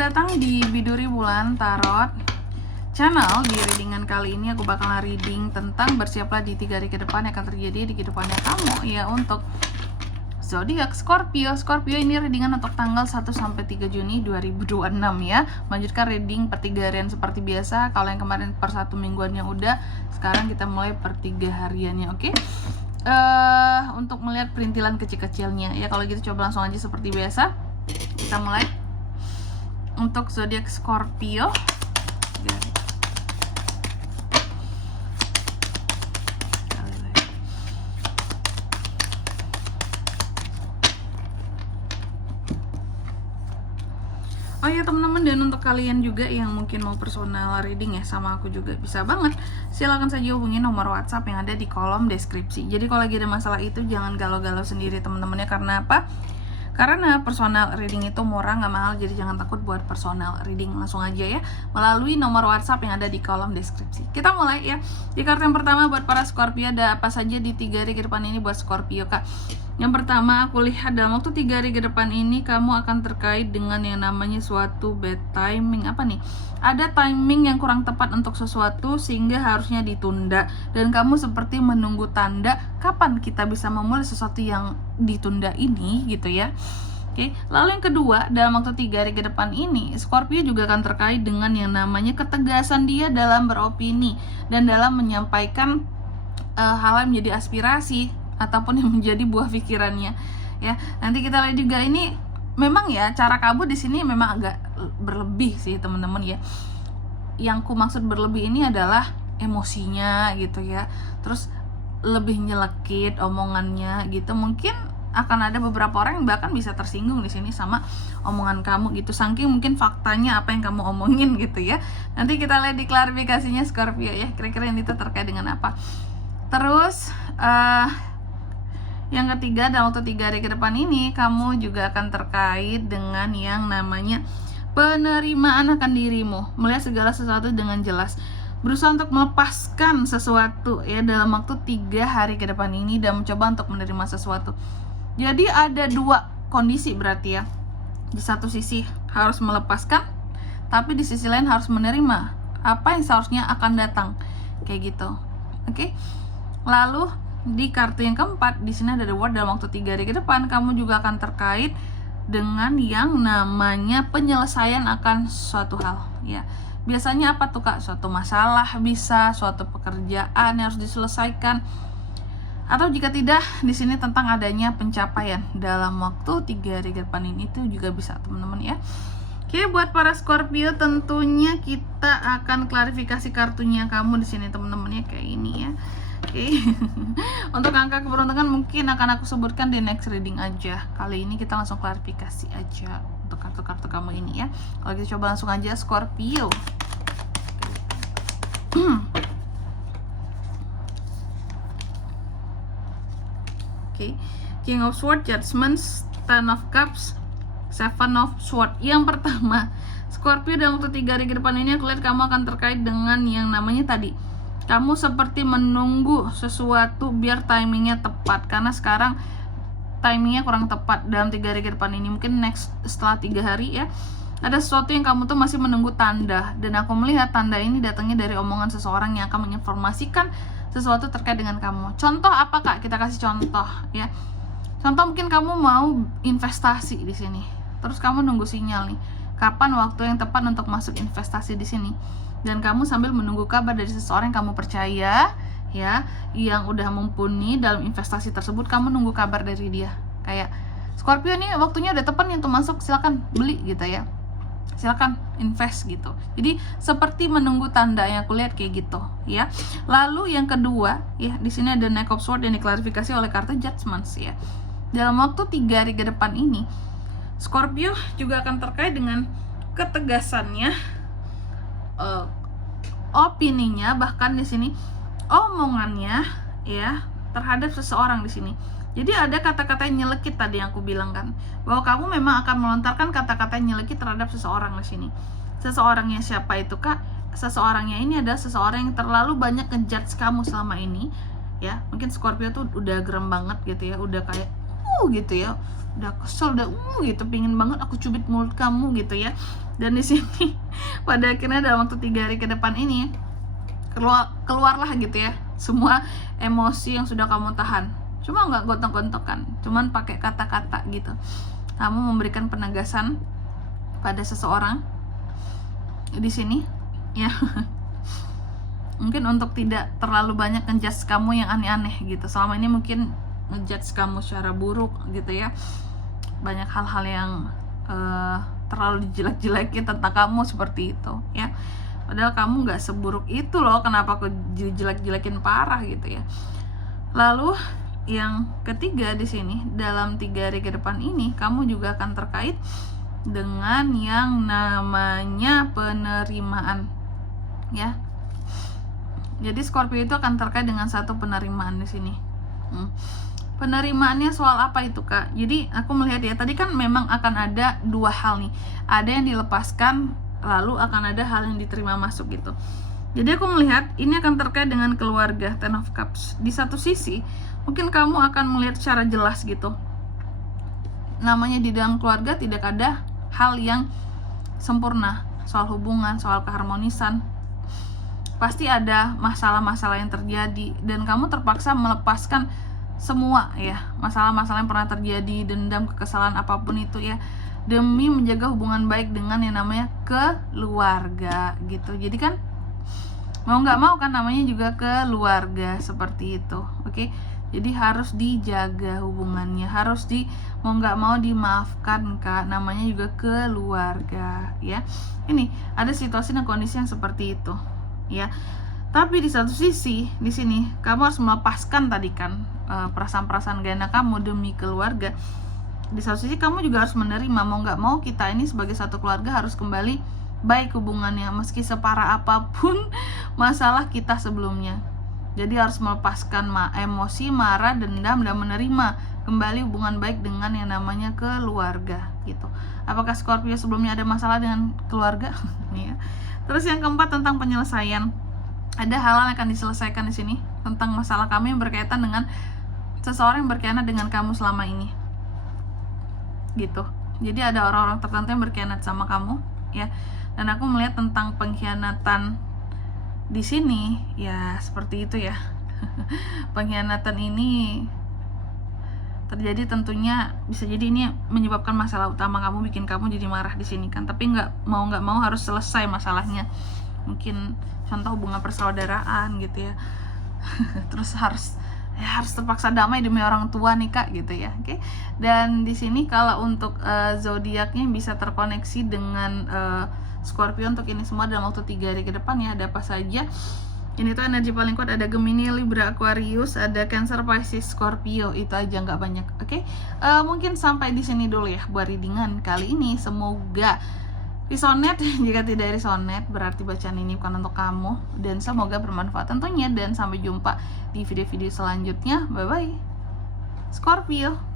Selamat datang di Biduri Bulan Tarot Channel. Di readingan kali ini aku bakalan reading tentang bersiaplah di 3 hari ke depan yang akan terjadi di kehidupannya kamu ya, untuk zodiak Scorpio. Scorpio ini readingan untuk tanggal 1 sampai 3 Juni 2026 ya. Melanjutkan reading per 3 harian seperti biasa. Kalau yang kemarin per 1 mingguan yang udah, sekarang kita mulai per 3 hariannya, oke? Untuk melihat perintilan kecil-kecilnya ya. Kalau gitu coba langsung aja seperti biasa. Kita mulai. Untuk zodiak Scorpio, oh ya teman-teman, dan untuk kalian juga yang mungkin mau personal reading ya sama aku juga bisa banget, silahkan saja hubungi nomor WhatsApp yang ada di kolom deskripsi. Jadi kalau lagi ada masalah itu jangan galau-galau sendiri teman-temannya. Karena apa? Karena personal reading itu murah, nggak mahal, jadi jangan takut buat personal reading. Langsung aja ya melalui nomor WhatsApp yang ada di kolom deskripsi. Kita mulai ya. Di kartu yang pertama buat para Scorpio, ada apa saja di 3 hari ke depan ini buat Scorpio kak? Yang pertama aku lihat dalam waktu 3 hari ke depan ini kamu akan terkait dengan yang namanya suatu bad timing. Apa nih? Ada timing yang kurang tepat untuk sesuatu sehingga harusnya ditunda, dan kamu seperti menunggu tanda kapan kita bisa memulai sesuatu yang ditunda ini gitu ya. Oke, lalu yang kedua, dalam waktu 3 hari ke depan ini Scorpio juga akan terkait dengan yang namanya ketegasan dia dalam beropini dan dalam menyampaikan hal yang menjadi aspirasi ataupun yang menjadi buah pikirannya ya. Nanti kita lihat juga ini memang ya, cara kamu di sini memang agak berlebih sih teman-teman ya. Yang ku maksud berlebih ini adalah emosinya gitu ya. Terus lebih nyelekit omongannya gitu. Mungkin akan ada beberapa orang yang bahkan bisa tersinggung di sini sama omongan kamu gitu. Saking mungkin faktanya apa yang kamu omongin gitu ya. Nanti kita lihat di klarifikasinya Scorpio ya. Kira-kira ini tuh terkait dengan apa. Terus yang ketiga, dalam waktu 3 hari ke depan ini kamu juga akan terkait dengan yang namanya penerimaan akan dirimu, melihat segala sesuatu dengan jelas, berusaha untuk melepaskan sesuatu ya dalam waktu 3 hari ke depan ini, dan mencoba untuk menerima sesuatu. Jadi ada 2 kondisi berarti ya. Di satu sisi harus melepaskan, tapi di sisi lain harus menerima apa yang seharusnya akan datang, kayak gitu. Oke. Lalu di kartu yang keempat, di sini ada the word. Dalam waktu 3 hari ke depan kamu juga akan terkait dengan yang namanya penyelesaian akan suatu hal ya. Biasanya apa tuh kak? Suatu masalah, bisa suatu pekerjaan yang harus diselesaikan, atau jika tidak di sini tentang adanya pencapaian dalam waktu 3 hari ke depan ini, itu juga bisa teman-teman ya. Oke, buat para Scorpio tentunya kita akan klarifikasi kartunya kamu di sini teman-teman ya, kayak ini ya. Oke. Untuk angka keberuntungan mungkin akan aku sebutkan di next reading aja. Kali ini kita langsung klarifikasi aja untuk kartu-kartu kamu ini ya. Kalau kita coba langsung aja Scorpio. Oke. King of Swords, Judgment, Ten of Cups, Seven of Swords. Yang pertama, Scorpio dalam waktu 3 hari ke depan ini aku lihat kamu akan terkait dengan yang namanya tadi, kamu seperti menunggu sesuatu biar timingnya tepat. Karena sekarang timingnya kurang tepat dalam 3 hari ke depan ini. Mungkin next setelah 3 hari ya, ada sesuatu yang kamu tuh masih menunggu tanda. Dan aku melihat tanda ini datangnya dari omongan seseorang yang akan menginformasikan sesuatu terkait dengan kamu. Contoh apa kak? Kita kasih contoh ya. Contoh mungkin kamu mau investasi di sini. Terus kamu nunggu sinyal nih, kapan waktu yang tepat untuk masuk investasi di sini. Dan kamu sambil menunggu kabar dari seseorang yang kamu percaya ya, yang udah mumpuni dalam investasi tersebut. Kamu nunggu kabar dari dia. Kayak Scorpio ini waktunya udah tepat nih untuk masuk, silakan beli gitu ya, silakan invest gitu. Jadi seperti menunggu tanda yang aku lihat kayak gitu ya. Lalu yang kedua ya, di sini ada Knight of Swords yang diklarifikasi oleh kartu Judgment ya. Dalam waktu 3 hari ke depan ini Scorpio juga akan terkait dengan ketegasannya, opininya, bahkan di sini omongannya ya terhadap seseorang di sini. Jadi ada kata-kata yang nyelekit tadi yang aku bilang kan, bahwa kamu memang akan melontarkan kata-kata yang nyelekit terhadap seseorang di sini. Seseorangnya siapa itu kak? Seseorangnya ini adalah seseorang yang terlalu banyak ngejudge kamu selama ini ya. Mungkin Scorpio tuh udah gerem banget gitu ya, udah kayak gitu ya, udah kesel, udah gitu, pingin banget aku cubit mulut kamu gitu ya. Dan di sini pada akhirnya dalam waktu 3 hari ke depan ini keluarlah gitu ya semua emosi yang sudah kamu tahan. Cuma nggak gontok-gontokan, cuman pakai kata-kata gitu. Kamu memberikan penegasan pada seseorang di sini ya. Mungkin untuk tidak terlalu banyak ngejudge kamu yang aneh-aneh gitu. Selama ini mungkin ngejudge kamu secara buruk gitu ya, banyak hal-hal yang terlalu dijelek-jelekin tentang kamu seperti itu ya. Padahal kamu nggak seburuk itu loh, kenapa aku jelek-jelekin parah gitu ya. Lalu yang ketiga di sini, dalam 3 hari ke depan ini kamu juga akan terkait dengan yang namanya penerimaan ya. Jadi Scorpio itu akan terkait dengan satu penerimaan di sini. Penerimaannya soal apa itu Kak? Jadi aku melihat ya, tadi kan memang akan ada 2 hal nih. Ada yang dilepaskan, lalu akan ada hal yang diterima masuk gitu. Jadi aku melihat ini akan terkait dengan keluarga, Ten of Cups. Di satu sisi, mungkin kamu akan melihat secara jelas gitu. Namanya di dalam keluarga tidak ada hal yang sempurna. Soal hubungan, soal keharmonisan, pasti ada masalah-masalah yang terjadi, dan kamu terpaksa melepaskan semua ya, masalah-masalah yang pernah terjadi, dendam, kekesalan apapun itu ya, demi menjaga hubungan baik dengan yang namanya keluarga gitu. Jadi kan mau nggak mau kan namanya juga keluarga seperti itu, oke? Jadi harus dijaga hubungannya, harus mau nggak mau dimaafkan Kak, namanya juga keluarga ya. Ini ada situasi dan kondisi yang seperti itu ya. Tapi di satu sisi di sini kamu harus melepaskan tadi kan perasaan-perasaan gak enak kamu demi keluarga. Di satu sisi kamu juga harus menerima, mau nggak mau kita ini sebagai satu keluarga harus kembali baik hubungannya, meski separah apapun masalah kita sebelumnya. Jadi harus melepaskan emosi, marah, dendam, dan menerima kembali hubungan baik dengan yang namanya keluarga gitu. Apakah Scorpio sebelumnya ada masalah dengan keluarga? Ya. Terus yang keempat tentang penyelesaian. Ada hal-hal yang akan diselesaikan di sini tentang masalah kamu yang berkaitan dengan seseorang yang berkhianat dengan kamu selama ini. Gitu. Jadi ada orang-orang tertentu yang berkhianat sama kamu, ya. Dan aku melihat tentang pengkhianatan di sini, ya seperti itu ya. Pengkhianatan ini terjadi tentunya bisa jadi ini menyebabkan masalah utama kamu, bikin kamu jadi marah di sini kan. Tapi nggak mau harus selesai masalahnya. Mungkin contoh hubungan persaudaraan gitu ya. Terus harus terpaksa damai demi orang tua nih Kak gitu ya. Oke. Dan di sini kalau untuk zodiaknya bisa terkoneksi dengan Scorpio untuk ini semua dalam waktu 3 hari ke depan ya. Ada apa saja? Ini tuh energi paling kuat, ada Gemini, Libra, Aquarius, ada Cancer, Pisces, Scorpio. Itu aja, nggak banyak. Oke. Mungkin sampai di sini dulu ya buat readingan kali ini. Semoga resonate. Jika tidak resonate berarti bacaan ini bukan untuk kamu, dan semoga bermanfaat tentunya. Dan sampai jumpa di video-video selanjutnya. Bye bye Scorpio.